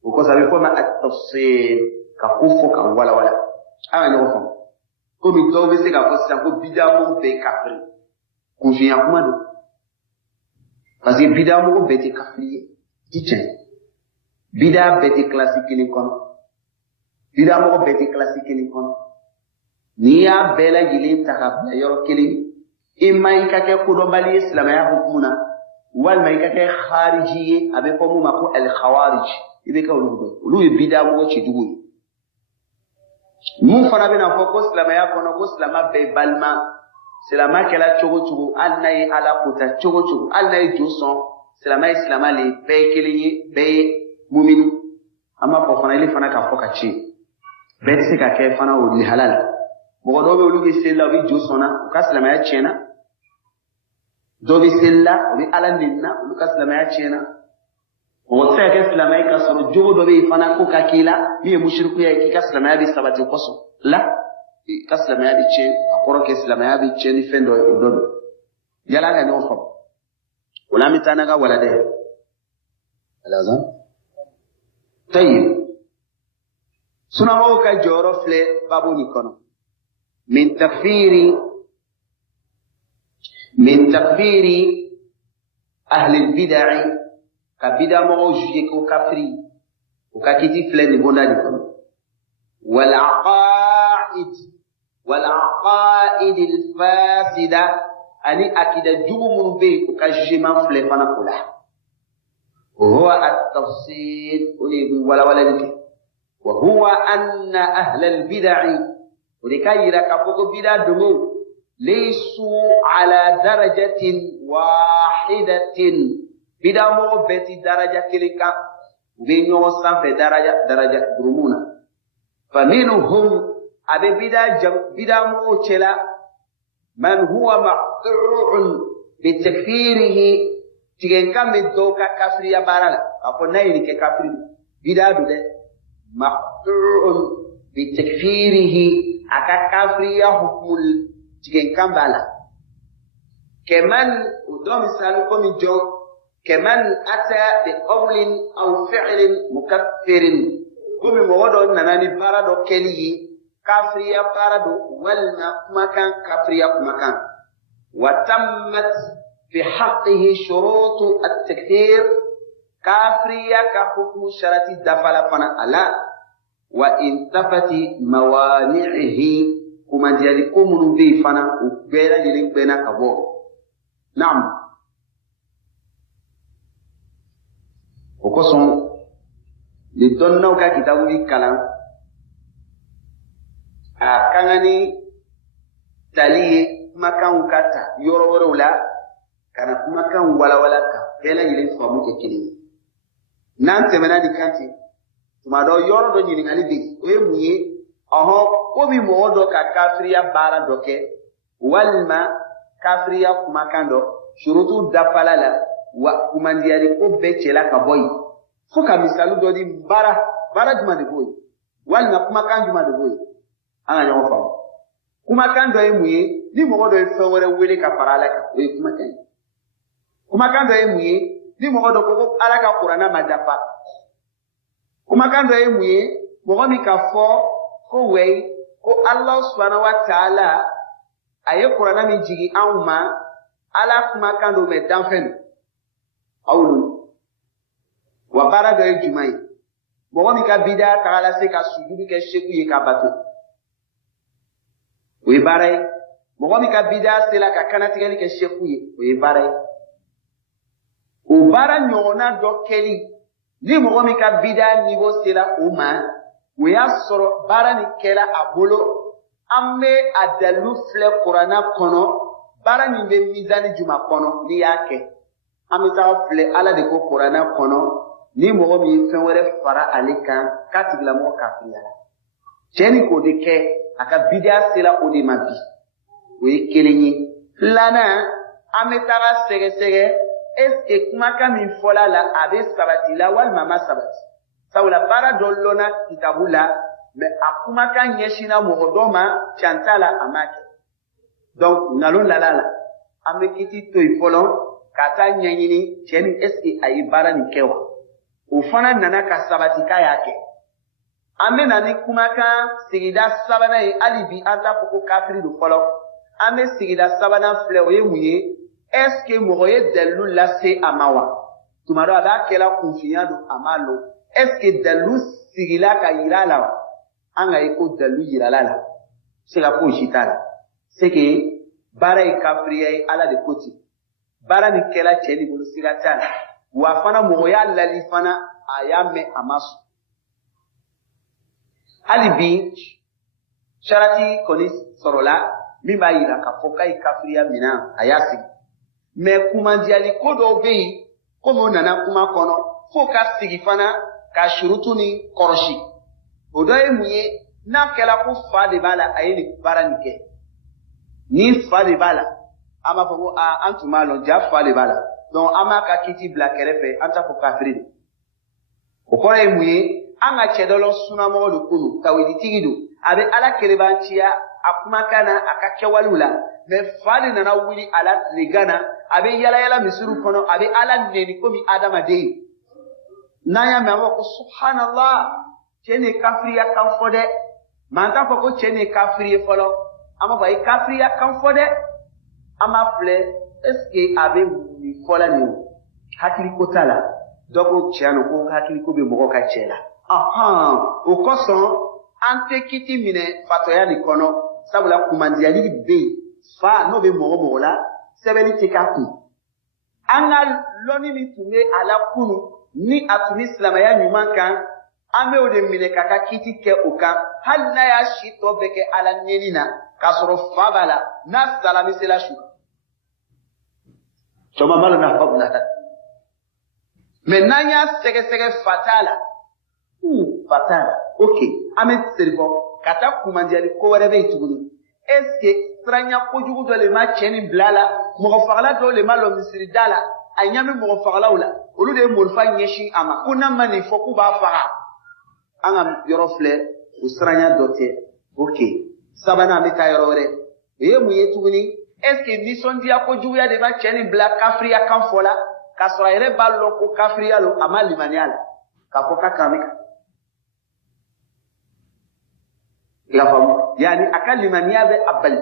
o kosɔn a bɛ fɔ ma at-tafsir ka ko fɔ ka walawala an ka ɲɔgɔn faamu komi dɔw bɛ se k'a fɔ sisan ko bidamu bɛɛ ye kafiri kunfinya kuma don parce que bidamu bɛɛ tɛ kafiri ye ti tiɲɛ bida bɛɛ tɛ kilasi kelen kɔnɔ bidamu bɛɛ tɛ kilasi kelen kɔnɔ n'i y'a bɛɛ lajɛlen ta ka bila yɔrɔ kelen i ma i ka kɛ kodɔnbali ye silamɛya hukumu na walima i ka kɛ khariji ye a bɛ fɔ mun ma ko al-khawarij i bɛ kɛ olu dɔn olu ye bidamu cɛjugu ye mun fana bɛna fɔ ko silamɛya kɔnɔ ko silamɛ bɛɛ ye balima silamɛ kɛla cogo cogo hali n'a ye ala kota cogo cogo hali n'a ye jo sɔn silamɛ ye silamɛ le bɛɛ ye kelen ye bɛɛ ye muminu an b'a fɔ fana ile fana k'a fɔ ka tiɲɛ bɛɛ tɛ se ka kɛ fana o lihala la mɔgɔ dɔw bɛ olu bɛ seli la u bɛ jo sɔnna u ka silamɛya tiɲɛna dɔw bɛ seli la u bɛ ala nenina olu ka silamɛya tiɲɛna mɔgɔ tɛ se ka kɛ silamɛ ye k'a sɔrɔ jogo dɔ bɛ yen fana ko ka k'i la min ye musirikuya ye k'i ka silamɛya bɛ sabati kosɔn la i ka silamɛya bɛ tiɲɛ a kɔrɔ kɛ silamɛya bɛ tiɲɛ ni fɛn dɔ ye o dɔ don yala ka ɲɔgɔn faamu o la an bɛ taa n'a ka waladen ye الأذان طيب سنوك جورو فلي بابوني كونو من تكفير أهل البدع كبدع موجيك وكفري وكاكيتي فلي نبونا لكم والعقائد الفاسدة أني أكيد جوم بي وكجمان فلي فنقوله وهو التفصيل ولا لك وهو أن أهل البدع ولكي يركبوا بدع دمو ليسوا على درجة واحدة بدع مو بيتي درجة كلك وبينو سانف درجة درمونا فمنهم أبي بدع مو تلا من هو مقطوع بتكفيره تيجي كم دوكا كافريا بارلا أقول نايني كافري بدع دوده مقطوع بتكفيره أكا كافريا حكم تيجي كم بالا كمان ودوم سالكم جو كمان أتى بقول أو فعل مكفر كم موضوع ناني بارادو كلي كافريا بارادو والنا مكان كافريا مكان وتمت في حقه شروط التكفير كافريا كحكم شرط دفل فنا ألا وإن تفت موانعه كما جالكم نبي فنا وبينا جلك بينا كبور نعم وكسون لدنو كتابه كلام أكانني تالي مكان كتا يورو ولا كان مكان ولا كا بينا جلك فمو ككلي نان تمنا دي كانتي tuma do yoro do nyini ngali bi o muye oho ko bi mo do ka kafriya bara doke walma kafriya kuma kando shurutu dafalala wa kumandiyali ko becela ka boy fo ka misalu do di bara duma de boy walma kuma kan duma de boy anga nyo fa kuma kando e muye ni mo do e fewere wele ka farala ka o kuma kando e muye ni mo do ko alaka qur'ana madafa kuma kando ye muye mogo mi ka fo ko wey ko Allah subhanahu wa ta'ala aye qur'ana mi jigi anuma ala kuma kando me danfen awlu wa barado ye jumai mogo mi ka bida tagala se ka sujudu ke sheku ye ka bato we baray mogo mi ka bida se la ka kanatigeli ke sheku ye we baray o bara nyona do keli ni mogo mi ka bida niveau sera uma we ya soro bara ni kela abolo amme adalu fle qur'ana kono bara ni be mizani juma kono ni yake amita fle ala de ko qur'ana kono ni mogo mi fenwere fara alika katigla mo kafriya jeni ko de ke aka bida sera o de mabi we kelenyi lana amita sege est-ce kumaka min fola la abe sabati la wal mama sabati sawla bara dollona kitabula me akumaka nyeshina mogodoma chantala amake donc nalon lalala amekiti to ifolo kata nyanyini cheni est-ce ayi bara ni kewa ufana nana ka sabati ka yake ame nani kumaka sigida sabana yi alibi anta koko kafiri do folo ame sigida sabana fle oye muye est-ce que moye delu lasse amawa tumaro ada kela confiance amalo est-ce que delu sigila ka irala anga iko delu irala la c'est la pojitala c'est que bara e kafriye ala de koti bara ni kela cheli bulu sigatala wa fana moya lalifana ayame amasu alibi sharati konis sorola mimba ira ka foka e kafriya mina ayasi me kumandiali kodo bei komo nana kuma kono foka sigifana ka shurutu ni koroshi odoye muye na kela ku fa de bala ayini bara nike ni fa de bala ama fo a antuma lo ja fa de bala donc ama ka kiti bla kerepe anta ko kafiri ko kore muye anga chedolo suna mo do kunu tawidi tigido abe ala kelebantia akuma kana akakewalula me fali nana wuli ala ligana abe yala misuru kono abe ala neni komi adama de Naya mewako subhanallah. Chene kafriya kan fode. Manta foko chene kafriye folo. Ama ba kafriya kan fode. Ama ple eske abe ni fola ni hakili kotala. Doko chiano ko hakili ko be mogo ka chela. Aha, o koson ante kiti mine fatoya ni kono sabula kumandiali be fa no be mogo la sebeli tikaku. Anga loni ni tume ala kunu ni atumi islamaya nyuman kan ame o de mine kaka kiti ke okan hal na ya shito beke ala nenina kasoro fabala na salami sela shu choma malo na hobna menanya sege fatala fatala okay ame serbo kata kumandiali ko wara be tuguni eske stranya ko jugu do le ma cheni blala mo fagala do le malo misri dala anyame mo fagala wala olu de mo fa nyeshi ama kuna mani foku ba faga anga yorofle stranya dote okay sabana mi ta yorore e mu yetuguni eske ni sondia ko jugu ya de ma cheni black afrika kan fola kasra ire ballo ko kafriya lo amali maniala kapoka kamika yani akalimania be abal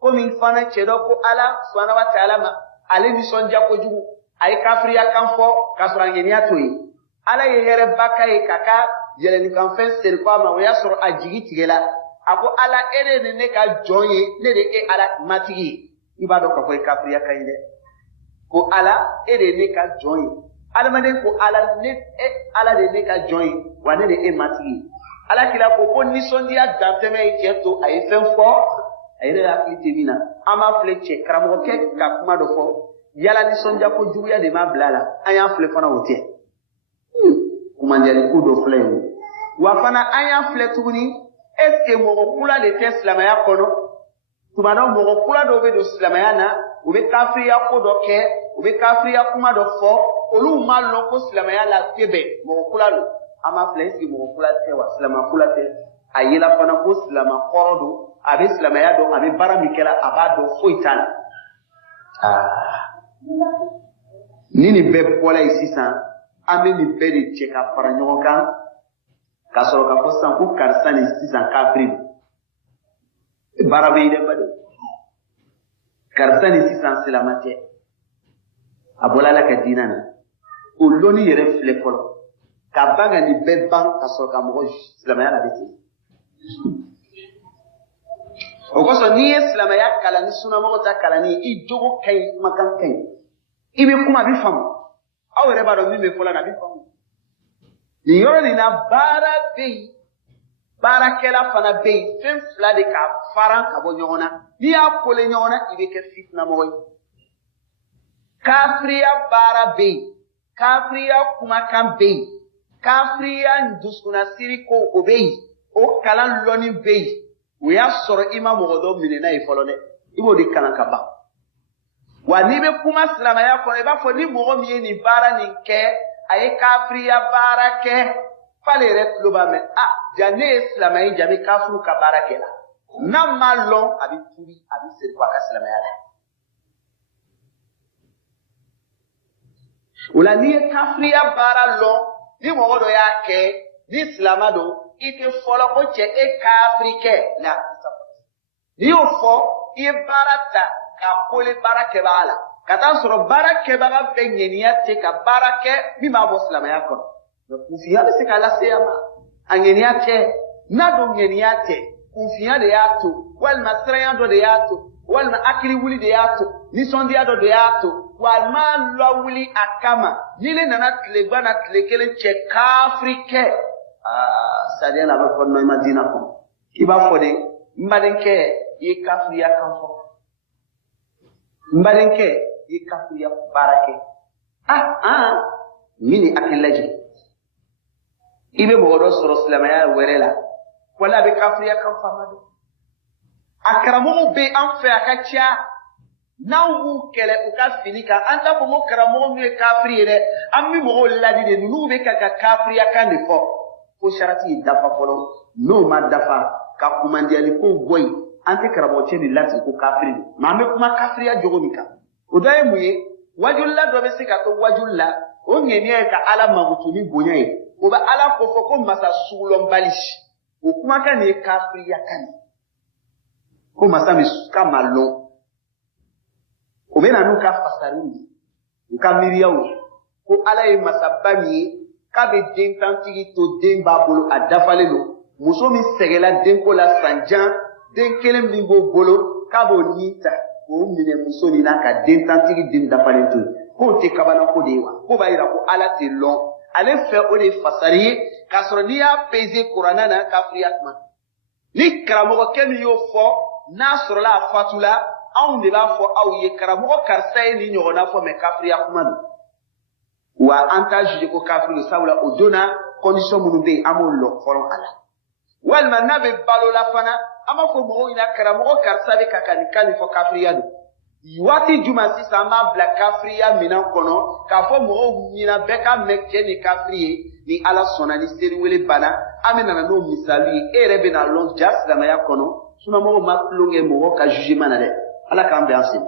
ko min fana chedo ko ala subhanahu wa ta'ala ma ale ni sonja ko jugu ay kafriya kan fo kasra ngenia toyi ala yehere bakay kaka yele ni kan fen ser ko ma waya sor ajigi tigela ako ala ere ne ka joye ne de e ala matigi ibado ko kafriya kayde ko ala ere ne ka joye ala mane ko ala ne ala de ne ka joye wane de e matigi ala kila ko nisondia danteme keto ay fen fo ay re akiti mina ama fleche karamo ke ka kuma do fo yala nisondia ko juya de ma blala aya fle fana wote kuma ndeli ku do fle wa fana aya fle tuguni eske mo kula de teslama ya kono kuma no mo kula do be do islama ya na ube kafriya ko do ke ube kafriya kuma do fo olu ma lo ko islama ya la tebe mo kula do ama flesi mo kulate wa islama kulate ayela fana ko islama qorodo abe islama ya do abe bara mikela abado foitan nini be pola isisa ame ni be de cheka paranyoka kasoro ka posan ku karsani isisa kafri bara be ide bado karsani isisa selamate abola la kadinana uloni yere flekolo kabanga ni beban kasoka mo islamaya la beti okoso ni islamaya kala ni suna mo ta kala ni I jogo kay makan kay ibe kuma bi fam awere ba do mi me fola na bi fam ni yoro ni na bara kela fana be fen fla de ka faran ka bo nyona ni ya kole nyona ibe ke fitna mo kafriya bara be kafriya kuma kan be kafriya nduskuna siri ko obey o kalan loni bey we ya soro imam godo minena ifolone ibo di kalan kaba wa ni be kuma salama ya ko e ba fo ni mo mi ni bara ni ke ay kafriya bara ke fale ret lo ba me jane islama yi jame kafru ka bara ke la na malon abi turi abi sir kwa ka salama ya ula ni kafriya bara lo ni mo do ya ke ni islamado ite folo ko che e kafrike la ni o fo e barata ka kole barake bala kata soro barake baba benyenia te ka barake bi ma bo islama ya ko kufiya se kala se ama angenia te na do ngenia te kufiya de yato wal masrayan do de yato wal ma akili wuli de yato ni sondi ado de yato wal ma lo wuli akama nile nana tlegba na tlegele che kafrike sadia la ba fonno madina ko iba fode mbadenke ye kafriya kanfo mbadenke ye kafriya barake mini akilaji ibe bodo soro islamaya werela wala be kafriya kanfo madu akramu be anfe akacha nawu kele uka finika anta ko mo karamo mi kafri de ammi mo ladi de nu be kaka kafri akande fo ko sharati dafa folo no ma dafa ka kumandiali ko boy ante karamo cheni lati ko kafri ma me kuma kafri ya jogo mika odaye muye wajulla do be sika to wajulla o ngene ka ala magutuni bonya ye o ba ala ko fo ko masa sulon balish o kuma kan ne kafiri yakani ko masa mi ka malon o be na no ka fasarindi ka miriyawo ko ala ye masa bami ka be den tantigi to den babolo adafale no muso mi segela den ko la sanjan den kelen min bo bolo ka bo nita ko mine muso ni na ka den tantigi den dafale to ko te kabana ko de wa ko ba ira ko ala te lon ale fe o de fasari ka soro ni ya peze qur'ana na kafriyatma ni karamo ke mi yo fo na soro la fatula aw de ba fo aw ye karamo karsa ni nyona fo me kafriyatma wa anta juge ko kafiri sabula odona condition munu be amolo foron ala wal manabe balola fana ama fo mo ina karamo karsa be kakani fo kafriyadu Iwati juma si sama bla kafriya minan kono ka fo mo nyina beka mekke ni kafriye ni ala sona ni seri wele bana amena na no misali erebe na long jas la maya kono suna mo ma plonge mo ka jugement na de ala ka ambiance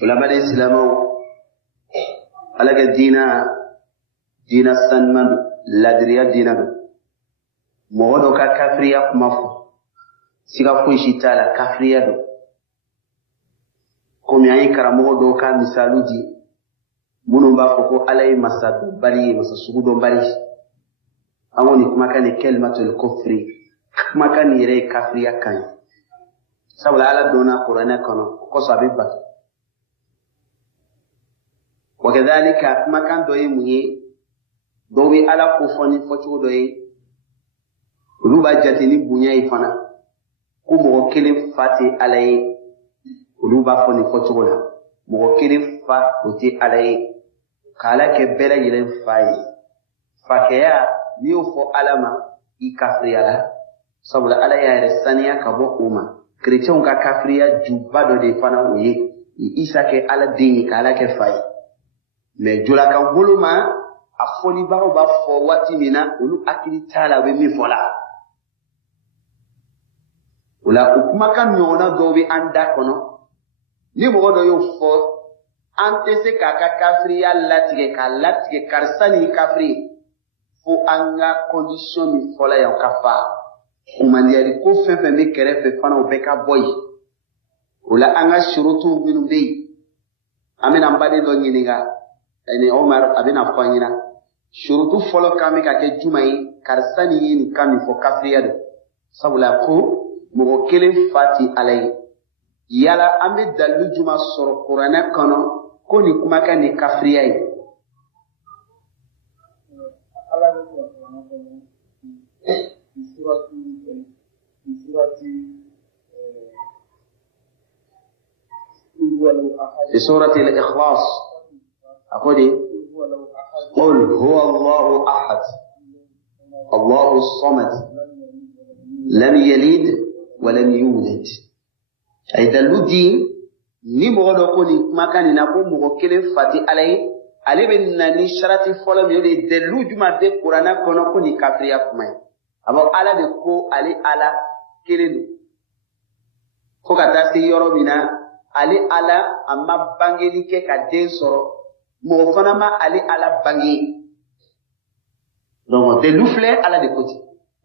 wala bade islamo ala ga dina sanman ladriya dina do modo ka kafriya kuma fo siga ko shitala kafriya do ko mi ayi karamo do ka misaluji munu ba ko alay masadu bari masasugo do bari amoni kuma kan kelmatul kufri kuma kan yere kafriya kan sabula ala dona qur'ana kono ko sabiba wakadhalika kuma kan do yimuye do wi ala ko foni fo do yi olu b'a jate ni bonya ye fana ko mɔgɔ kelen fa tɛ ala ye olu b'a fɔ nin fɔcogo la mɔgɔ kelen fa o tɛ ala ye k'ala kɛ bɛɛ lajɛlen fa ye fakɛya n'i y'o fɔ ala ma i kafiriya la sabula ala y'a yɛrɛ saniya ka bɔ o ma kerecɛnw ka kafiriya juba dɔ de fana o ye isa kɛ ala den ye k'ala kɛ fa ye mɛ jolakan bolo ma a fɔlibagaw b'a fɔ waati min na olu hakili t'a la u bɛ min fɔ la Ola ukumaka nyona dobi anda kono ni mogo do yo fo antese kaka kafri ya latige karsani kafri fo anga condition mi fola ya kafa umaniali ko fefe me kerefe fana obeka boy ola anga shurutu binu be amena mbade do nyiniga ene Omar abina fanyina shurutu folo kame kake jumai karsani ni kami fo kafri ya do sabula ko mogo kelen fati alay yala ambe dalu juma soro qur'ana kono ko ni kuma kan ni kafriya yi surati al-ikhlas akodi qul huwa Allahu ahad Allahu as-samad lam yalid ولم يولد ay daludi ni mogo do ko ni makani na ko mogo kelen fati alay ale be nani sharati folo mi de delu juma de qur'ana kono ko ni kafriya kuma abo ala de ko ale ala kelen ko ka ta se yoro mina ale ala amma bangeli ke ka den soro mo fana ma ale ala bangi donc delu fle ala de koti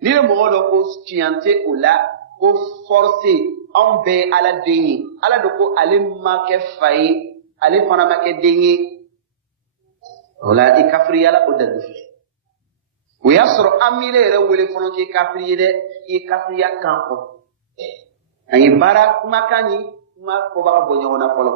ni le mogo do ko tiante ola ko forcé on be ala dengi ala do ko ale make fay ale fana make dengi wala ikafri ala odadu o yasro amile re wele fono ke kafri de ikafri ya kanko ay bara makani ma ko ba bonyo na folo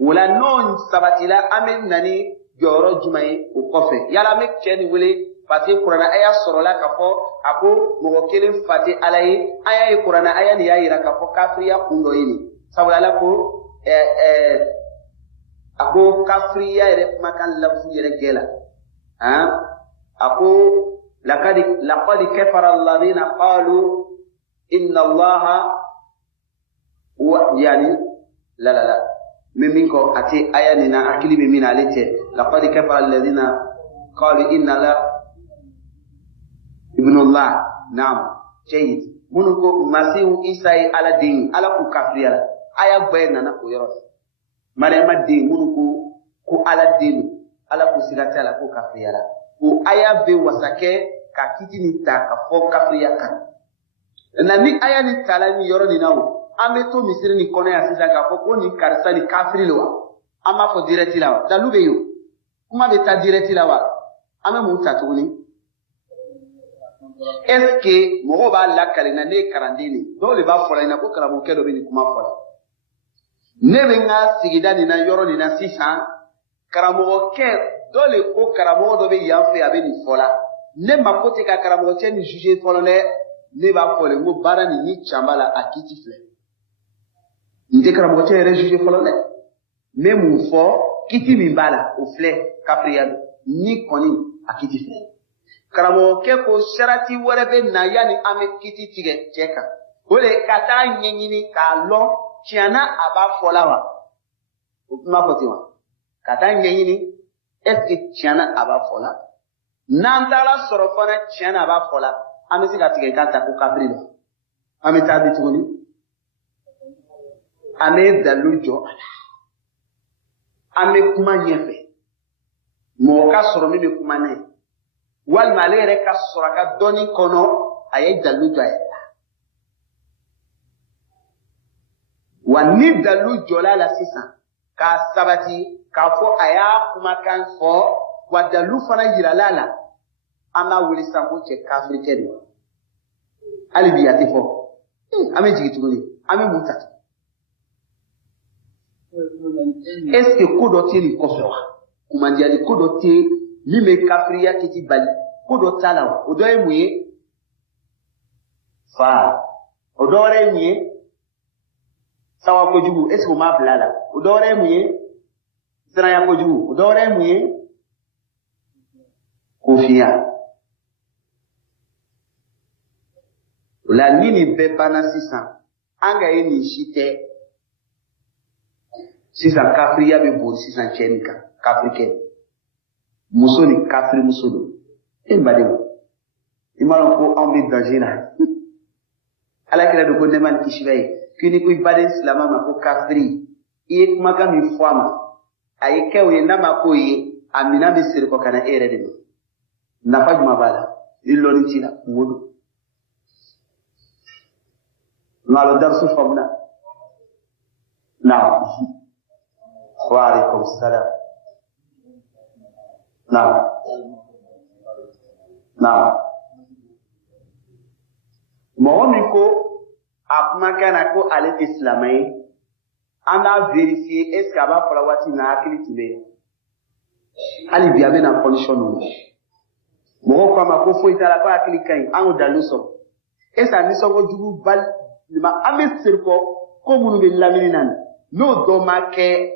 wala non sabatila amen nani joro jumai o kofe yala me keni wele parce que Qur'an aya sorola ka fo ako mogo kelen fati alaye aya e Qur'an aya ni yira ka fo kafriya kundo yini sabula la ko ako kafriya ere makan lafzu yere gela ako laqad kafara alladhina qalu inna allaha yani la mimiko ati aya ni na akili mimi na lete laqad kafara alladhina qalu inna la ابن الله نعم جيد minnu ko Masihu Isa ye Ala den ye, Ala k'u kafiriya la. Aya bɛɛ nana o yɔrɔ la. Mariama den minnu ko Ala den don, Ala k'u siga t'a la k'u kafiriya la. O aya bɛ wasa kɛ ka kiti nin ta ka fɔ kafiriya kan. Na ni aya ni tala ni yɔrɔ nin na o, an bɛ to misiri ni kɔnɔ yan sisan k'a fɔ ko nin karisa ni kafiri le wa? An b'a fɔ direct la wa? Dalu bɛ yen o. Kuma bɛ taa direct la wa? An bɛ mun ta tuguni? Est-ce que mɔgɔw b'a lakale na ne ye kalanden de dɔw de b'a fɔ la ɲɛna ko karamɔgɔkɛ dɔ bɛ nin kuma fɔ la. Ne bɛ n ka sigida nin na yɔrɔ nin na sisan karamɔgɔkɛ dɔ le ko karamɔgɔ dɔ bɛ yan fɛ a bɛ nin fɔ la. Ne mako tɛ ka karamɔgɔcɛ ni juger fɔlɔ dɛ. Ne b'a fɔ le n ko baara nin ni can b'a la a kiti filɛ. N tɛ karamɔgɔcɛ yɛrɛ juger fɔlɔ dɛ. N bɛ mun fɔ kiti min b'a la o filɛ kafiriya don. Ni kɔni a kiti filɛ. Karamɔgɔkɛ ko sarati wɛrɛ bɛ na yanni an bɛ kiti tigɛ cɛ kan. O de ka taa ɲɛɲini k'a lɔn tiɲɛna a b'a fɔ la wa? O kuma fɔ ten wa? Ka taa ɲɛɲini est-ce que tiɲɛna a b'a fɔ la? N'an taara sɔrɔ fana tiɲɛna a b'a fɔ la, an bɛ se ka tigɛ kan ta ko kafiri la. An bɛ taa di tuguni. An bɛ dalilu jɔ a la. An bɛ kuma ɲɛfɛ. Mɔgɔ ka sɔrɔ min bɛ kuma n'a ye. Walima ale yɛrɛ ka sɔrɔ a ka dɔnni kɔnɔ a ye dalilu jɔ a yɛrɛ la. Wa ni dalilu jɔla la sisan k'a sabati k'a fɔ a y'a kumakan fɔ wa dalilu fana yirala la an b'a wele sisan ko cɛ kafirikɛ de don. Hali bi a tɛ fɔ. An bɛ jigin tuguni an bɛ mun ta tuguni. Est-ce que ko dɔ tɛ nin kɔfɛ wa? Kumandiyali ko dɔ tɛ min bɛ kafiriya kiti bali ko dɔ t'a la wa? O dɔ ye mun ye? Fa. O dɔ wɛrɛ ye mun ye? Sawa kojugu est-ce que o m'a bila a la? O dɔ wɛrɛ ye mun ye? Siranya kojugu. O dɔ wɛrɛ ye mun ye? Kofiya. O la ni nin bɛɛ banna sisan an ka ye nin si tɛ sisan kafiriya bɛ boli sisan cɛ nin kan kafirikɛ muso ni kafiri muso don. E n badenw i m'a dɔn ko anw bɛ danger la. Alakira don ko nɛɛma ni kisi b'a ye. K'i ni ko i baden silamɛ ma ko kafiri i ye kumakan min fɔ a ma a ye kɛ o ye n'a ma k'o ye a minɛn bɛ siri kɔ ka na e yɛrɛ de ma. Nafa jumɛn b'a la? Ni lɔnni t'i la kungo don. Nalo darsu famuna. Naam. Wa alaikum salam. Naam. Naam. Mɔgɔ min ko a kumakan na ko ale tɛ silamɛ ye an b'a vérifier est-ce que a b'a fɔla waati min na hakili tun bɛ yen. Hali bi a bɛ na condition ninnu. Mɔgɔw ko a ma ko foyi t'a la ko hakili ka ɲi an y'o dalilu sɔrɔ. Est-ce que a nisɔngojugu bali an bɛ siri kɔ ko minnu bɛ lamini na n'o dɔ ma kɛ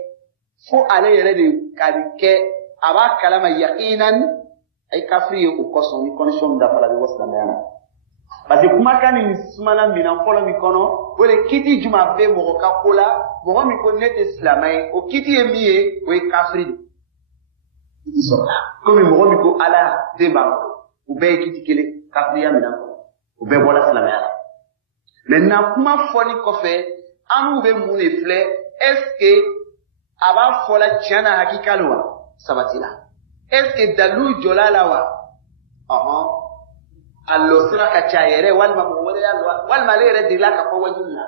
fo ale yɛrɛ de ka nin kɛ a b'a kalama yaqinan a ye kafiri ye o kɔsɔn ni condition min dafara bɛ bɔ silamɛya la. Parce que kumakan nin sumana minɛn fɔlɔ min kɔnɔ o de kiti jumɛn bɛ mɔgɔ ka ko la mɔgɔ min ko ne tɛ silamɛ ye o kiti ye min ye o ye kafiri de. Kiti sɔrɔla komi mɔgɔ min ko ala den b'a kɔnɔ u bɛɛ ye kiti kelen kafiriya minɛn kɔnɔ u bɛɛ bɔra silamɛya la. Maintenant kuma fɔli kɔfɛ an bɛ mun de filɛ est-ce que a b'a fɔ la tiɲɛ na hakika la wa sabati la est-ce que dalilu jɔla la wa a lɔ sira ka ca yɛrɛ walima mɔgɔ wɛrɛ y'a lɔ walima ale yɛrɛ delila ka fɔ wajulu la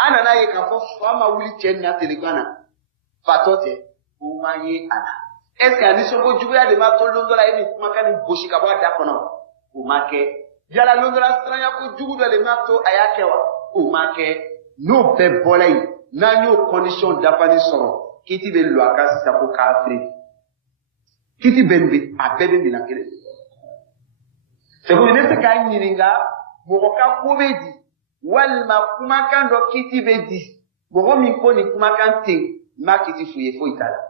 an nana ye k'a fɔ fa ma wuli cɛ nin na telekan na fatɔ tɛ o ma ye a la est-ce que a nisɔngo juguya de b'a to don dɔ la e ni kumakan nin gosi ka bɔ a da kɔnɔ o ma kɛ. Yala londra siranya ko jugu dɔ le ma to a y'a kɛ wa o ma kɛ n'o bɛɛ bɔra yen n'an y'o condition dafali sɔrɔ kiti bɛ lɔ a kan sisan ko kafiri kiti bɛ a bɛɛ bɛ minɛn kelen c'est que ne se k'a ɲininka mɔgɔ ka ko bɛ di walima kumakan dɔ kiti bɛ di mɔgɔ min ko nin kumakan tɛ n b'a kiti f'u ye foyi t'a la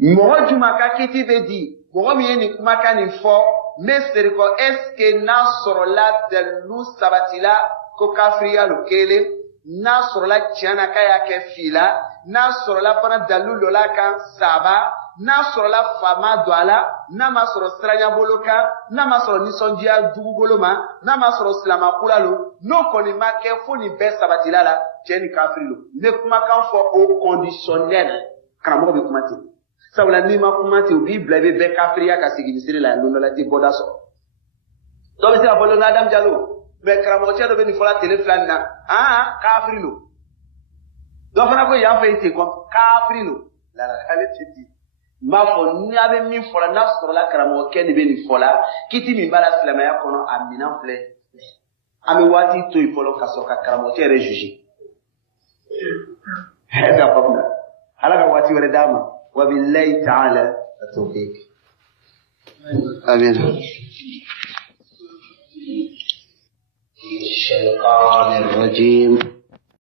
mɔgɔ jumɛn ka kiti bɛ di mɔgɔ min ye nin kumakan nin fɔ. Ne seri ko est-ce que n'a sɔrɔla dalilu sabatila ko kafiriya lo kelen n'a sɔrɔla tiɲɛ na k'a y'a kɛ fila n'a sɔrɔla fana dalilu dɔ la kan saba n'a sɔrɔla faama don a la, n'a ma sɔrɔ siranya bolo kan, n'a ma sɔrɔ nisɔndiya jugu bolo ma, n'a ma sɔrɔ silama kula lo, n'o kɔni ma kɛ fo nin bɛɛ sabatila la, cɛ ni kafiri lo. Ne kumakan fɔ au conditionnel, karamɔgɔ bɛ kuma ten. Sabula n'i ma kuma ten, u b'i bila i bɛ bɛɛ kafiriya ka sigi misiri la, don dɔ la i tɛ bɔda sɔrɔ. Dɔ bɛ se ka fɔ n Adam Jalo, mais karamɔgɔ cɛ dɔ bɛ nin fɔla tele fila nin na, kafiri lo. Dɔ fana ko yan fɛ i ten kɔ, kafiri lo. La ale tɛ di. M'a fɔ n'a bɛ min fɔla, n'a sɔrɔla karamɔgɔkɛ de bɛ nin fɔla, kiti min b'a la silamɛya kɔnɔ a minɛn filɛ. An bɛ waati to yen fɔlɔ ka sɔrɔ ka karamɔgɔkɛ yɛrɛ juger. Est-ce que a faamu na? Ala ka waati wɛrɛ d'a ma. Wa billahi ta'ala at-tawfiq. Amin. الشيطان الرجيم